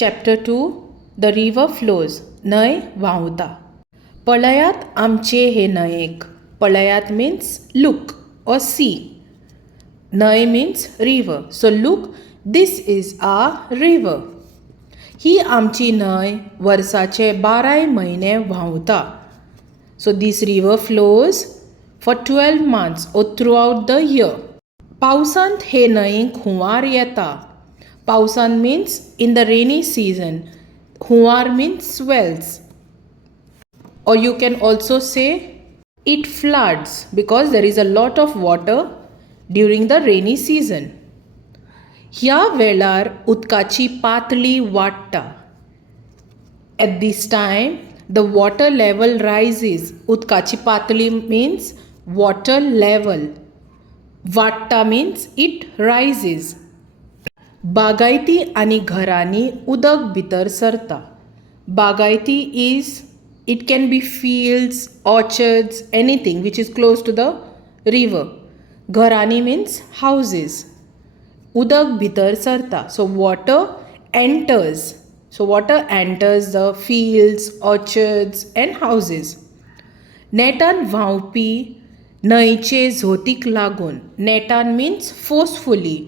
Chapter 2. The river flows. न्हंय व्हांवता. पळयात आमचे हे न्हंयेक. पळयात means look or see. न्हंय means river. So look, this is our river. ही आमची न्हंय वर्साचे 12 म्हयने व्हांवता. So this river flows for 12 months or throughout the year. पावसांत हे न्हंयेक हुंवार येता. पावसान means in the rainy season. Huwar means swells. Or you can also say it floods because there is a lot of water during the rainy season. ह्या वेळार उदकाची पातळी वाडटा. At this time, the water level rises. उदकाची पातळी means water level. वाडटा means it rises. बागायती आणि घरांनी उदक भितर सरता. बागायती is, it can be fields, orchards, anything which is close to the river. घरांनी means houses. उदक भितर सरता. So water enters. So water enters the fields, orchards and houses. नेटान व्हांवपी न्हंयचे झोतीक लागून. नेटान means forcefully.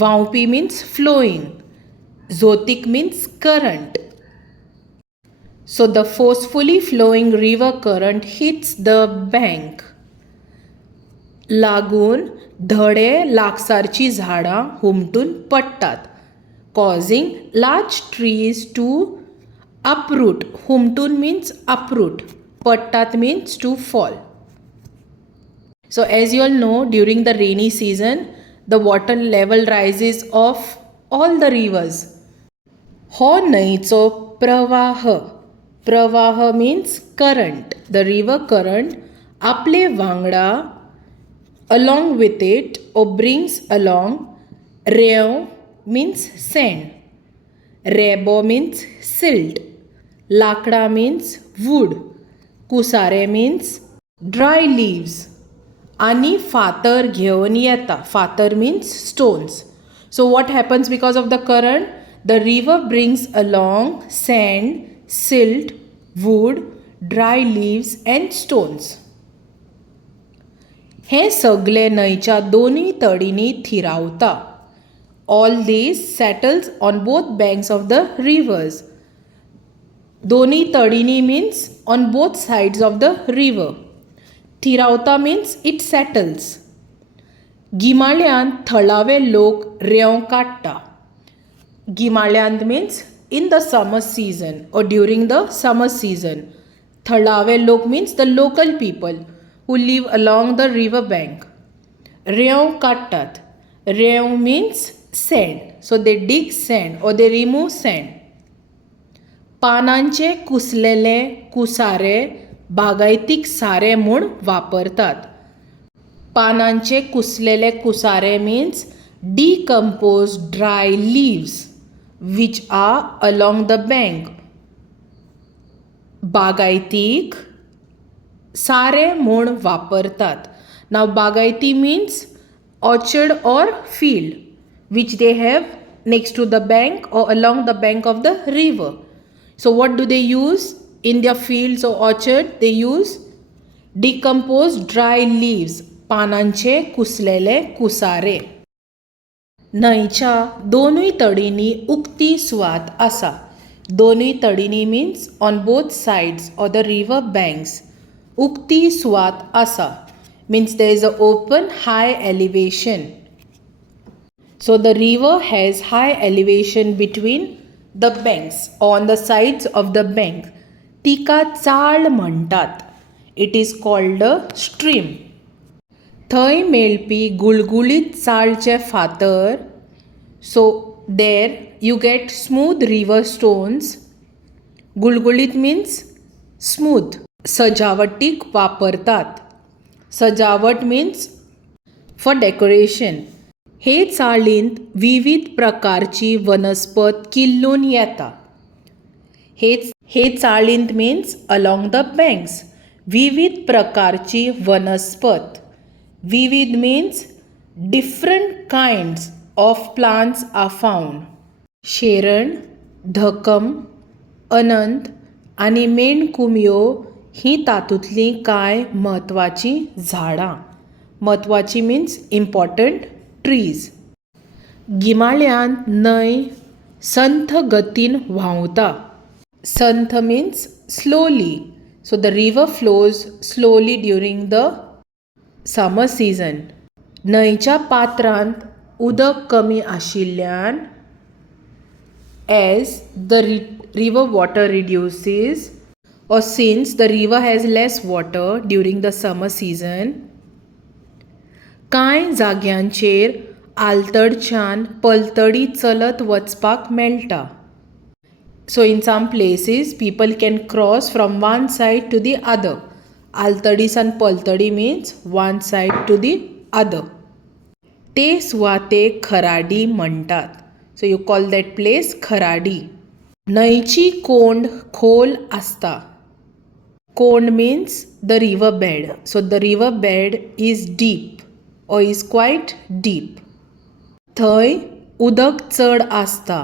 व्हांवपी means flowing. Zotik means current. So the forcefully flowing river current hits the bank. लागून धडे लागसारची झाडां हुमटून पडटात. Causing large trees to uproot. हुमटून means uproot. पडटात means to fall. So as you all know, during the rainy season, the water level rises of all the rivers. हो न्हंयचो प्रवाह. प्रवाह means current. The river current आपले वांगडा along with it or brings along रेंव means sand. रेबो means silt. लाकडा means wood. कुसारे means dry leaves. आणि फातर घेऊन येता. फातर means stones. So what happens because of the current? The river brings along sand, silt, wood, dry leaves and stones. हे सगळे न्हंयच्या दोन्ही तडींनी थिरावता. All this settles on both banks of the rivers. दोन्ही तडींनी means on both sides of the river. थिरावता means it settles. गिमाळ्यांत थळावे लोक रेंव काडटा. गिमाळ्यांत means in the summer season or during the summer season. थळावे लोक means the local people who live along the river bank. रेंव काडटात. रेंव means sand. So they dig sand or they remove sand. पानांचे कुसलेले कुसारे बागायतीक सारे म्हूण वापरतात. पानांचे कुसलेले कुसारे means decomposed dry leaves which are along the bank. बागायतीक सारे म्हूण वापरतात. Now बागायती means orchard or field which they have next to the bank or along the bank of the river. So what do they use? In their fields or orchard, they use decomposed dry leaves. पानांचे कुसलेले कुसारे. न्हंयच्या दोनूय तडींनी उक्ती सुवात आसा. दोनूय तडींनी means on both sides or the river banks. उक्ती सुवात आसा means there is a open high elevation. So the river has high elevation between the banks or on the sides of the bank. तिका चाळ म्हणटात. It is called a stream. थंय मेळपी गुळगुळीत चाळचे फातर. So there you get smooth river stones. गुळगुळीत means smooth. सजावटीक वापरतात. सजावट means for decoration. हे चाळींत विविध प्रकारची वनस्पत किल्लून येता. हे चाळींत means along the banks. विविध प्रकारची वनस्पत. विविध means different kinds of plants are found. शेरण, धकम, अनंत आनी मेणकुम्यो ही तातूंतलीं कांय म्हत्वाचीं झाडां. म्हत्वाची मिन्स इम्पॉर्टंट ट्रीज. गिमाळ्यांत न्हंय संथ गतीन व्हांवता. संथ mince slowly. So the river flows slowly during the summer season. न्हंयच्या पात्रांत उदक कमी आशिल्ल्यान as the river water reduces or since the river has less water during the summer season, कांय जाग्यांचेर आलतडच्यान पलतडी चलत वचपाक मेळटा. So in some places people can cross from one side to the other. आलतडी सान पलतडी means one side to the other. ते सुवातेक खराडी म्हणटात. So you call that place Kharadi. न्हंयची कोंड खोल आसता. कोंड means the river bed. So the river bed is deep or is quite deep. थंय उदक चड आसता.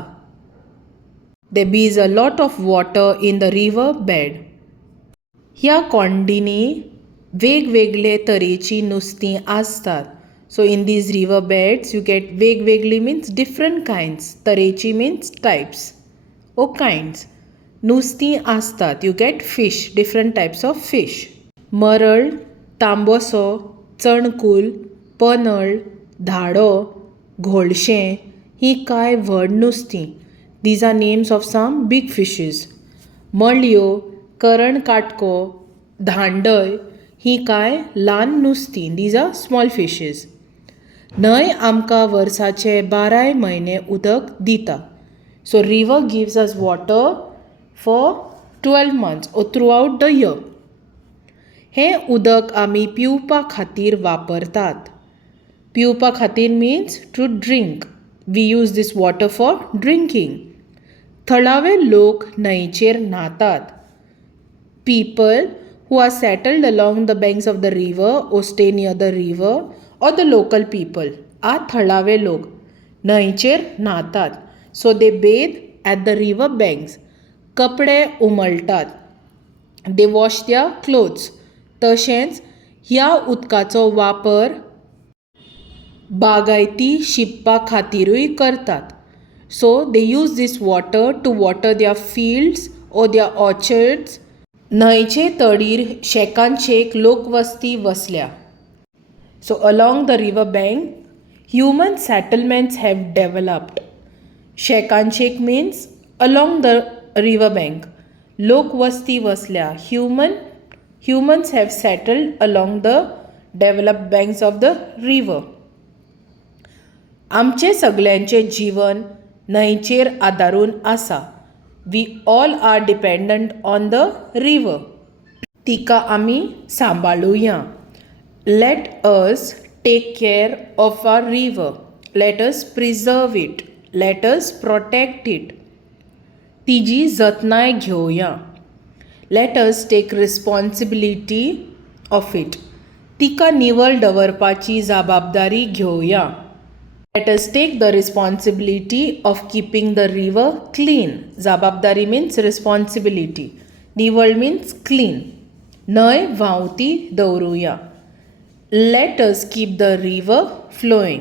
There is a lot of water in the river bed. ह्या कोंडींनी वेगवेगळे तरेची नुस्तीं आसतात. So in these river beds you get वेगवेगळी means different kinds. तरेची means types or kinds. नुस्तीं आसतात. You get fish, different types of fish. Maral, तांबोसो, चणकूल, पनळ, धाडो, घोळशें ही कांय व्हड नुस्तीं. These are names of some big fishes. मळयो, करण काटको, धांडय ही कांय ल्हान नुस्तीं. These are small fishes. न्हंय आमकां वर्साचे 12 म्हयने उदक दिता. So river gives us water for 12 months or throughout the year. हें उदक आमी पिवपा खातीर वापरतात. पिवपा खातीर means to drink. We use this water for drinking. थळावे लोक न्हंयचेर न्हातात. People who are settled along the banks of the river or stay near the river or the local people are थळावे लोक. न्हंयचेर न्हातात. So they bathe at the river banks. कपडे उमळटात. They wash their clothes. तशेंच ह्या उदकाचो वापर बागायती शिंपपा खातीरूय करतात. So they use this water to water their fields or their orchards. न्हंयचे तडीर शेकांचेक लोकवस्ती वसल्या. So along the river bank, human settlements have developed. शेकांचेक means along the river bank. लोकवस्ती वसल्या. Humans have settled along the developed banks of the river. आमचे सगळ्यांचे जीवन न्हंयचेर आदारून आसा. We all are dependent on the river. तिका आमी सांबाळुया. Let us take care of our river. Let us preserve it. Let us protect it. तिजी जतनाय घेवया. Let us take responsibility of it. तिका निवळ दवरपाची जबाबदारी घेवया. Let us take the responsibility of keeping the river clean. जबाबदारी means responsibility. निवळ means clean. न्हंय व्हांवती दवरुया. Let us keep the river flowing.